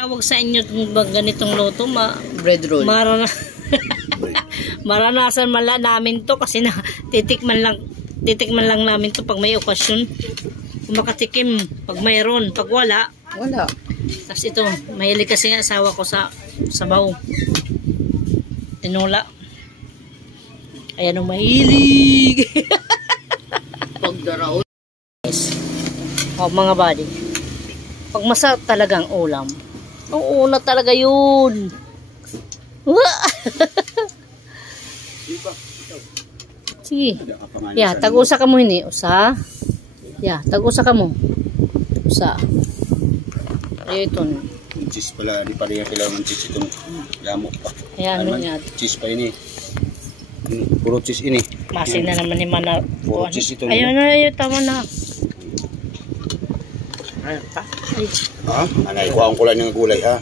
Tawag sa inyo kung ganitong luto, bread roll. Maranasan man lang namin to kasi na titikman lang namin to pag may okasyon. Kung makatikim, pag mayroon, pag wala. Tapos ito, mahilig kasi ang asawa ko sa sabaw. Tinula. Ayan ang mahilig. Pagdaraw. Yes. O mga buddy. Pag masarap talagang ulam. Ang una talaga yun. Sige. Ya, tag-usa ka mo hini. Usa. Ya, tag-usa ka mo. Usa. Ayun. Cheese pala, di pa rin kailangan ng cheese itong lamok pa. Ayan, ano yan. Cheese pa ini. Puro cheese ini. Masin na naman ni Mana. Puro cheese ito. Ayun na, ayun, tama na. Ayun pa. Ha? Anay, kuhaan ko lang ng gulay, ha?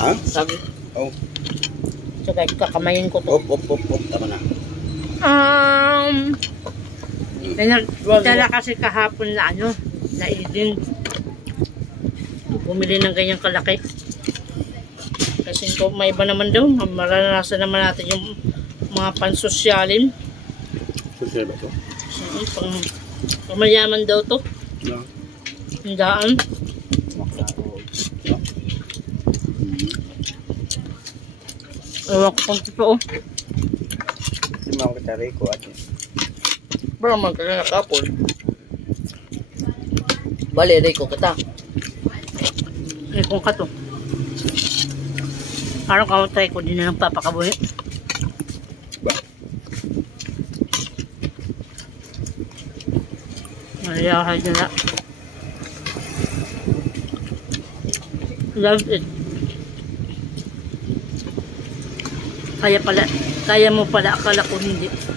Ha? Sabi. Oh. So guys, kakamayin ko to. Op. Tama na. Tala kasi kahapon na na idin. Bumili ng ganyang kalaki. Kasi ko may iba naman daw. Maranasan naman natin yung mga pansosyalin. Sosyal ba ito? Pang mayaman daw to. Yeah. Hindaan. Ewan ko kung totoo. Hindi mo ako katari ko at Bro, magkala na kapon. Bale, ko kita. Kung ka to. Parang kamatay ko din na ng papakabuhi. ba? Malayahay nila. Love it. Kaya mo pala, akala ko hindi. Wala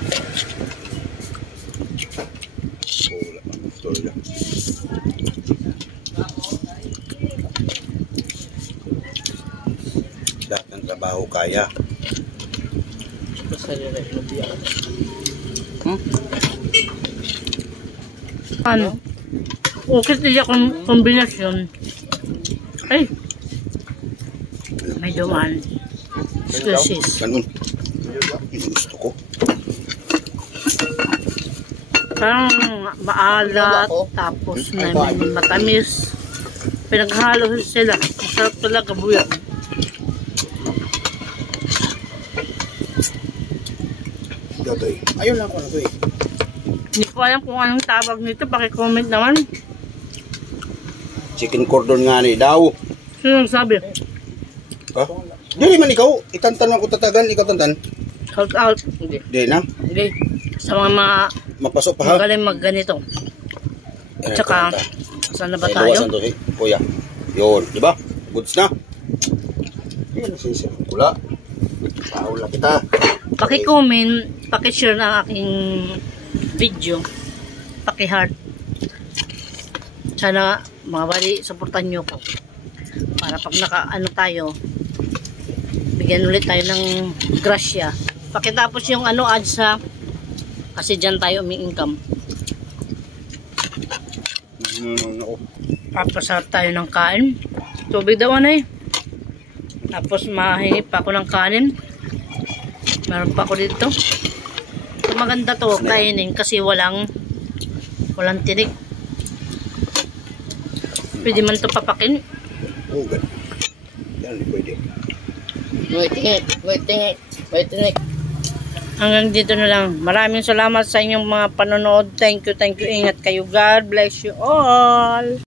pa. Sorry lang. Lahat ng trabaho kaya. Ano? Okay siya kombinasyon. Ay! May duman. Excuses. Ganun. Gusto ko. Parang maalat, tapos may matamis. Pinaghalo sila. Masarap talaga buya. Ayun lang ko na ito eh. Hindi ko alam kung anong tawag nito. Paki-comment naman. Chicken cordon nga ni daw. Sino nagsabi? Ha? Dili man ikaw. Itantan ako tatagan. Ikaw tantan. Shout out. Hindi. Di na. Hindi. Sa mga Mapasok pa ha. magaling magganito. At saka, saan na ba tayo? Kuya. Yun. Diba? Goods na. Yan. Sisirin ko lang. Sahula kita. Paki-comment, paki-share ng aking video, paki-heart. Sana mga bali, supportan nyo ko. Para pag naka-ano tayo, bigyan ulit tayo ng grasya. Pakitapos yung ads ha, kasi dyan tayo umi-income. Tapos sarap tayo ng kain. Tubig daw eh. Tapos mahingi pa ako ng kanin. Meron pa ako dito. So, maganda to kainin kasi walang tinik. Pwede man to papakin. Oh, gan. Yan, pwede. May tinik. Hanggang dito na lang. Maraming salamat sa inyong mga panonood. Thank you. Ingat kayo. God bless you all.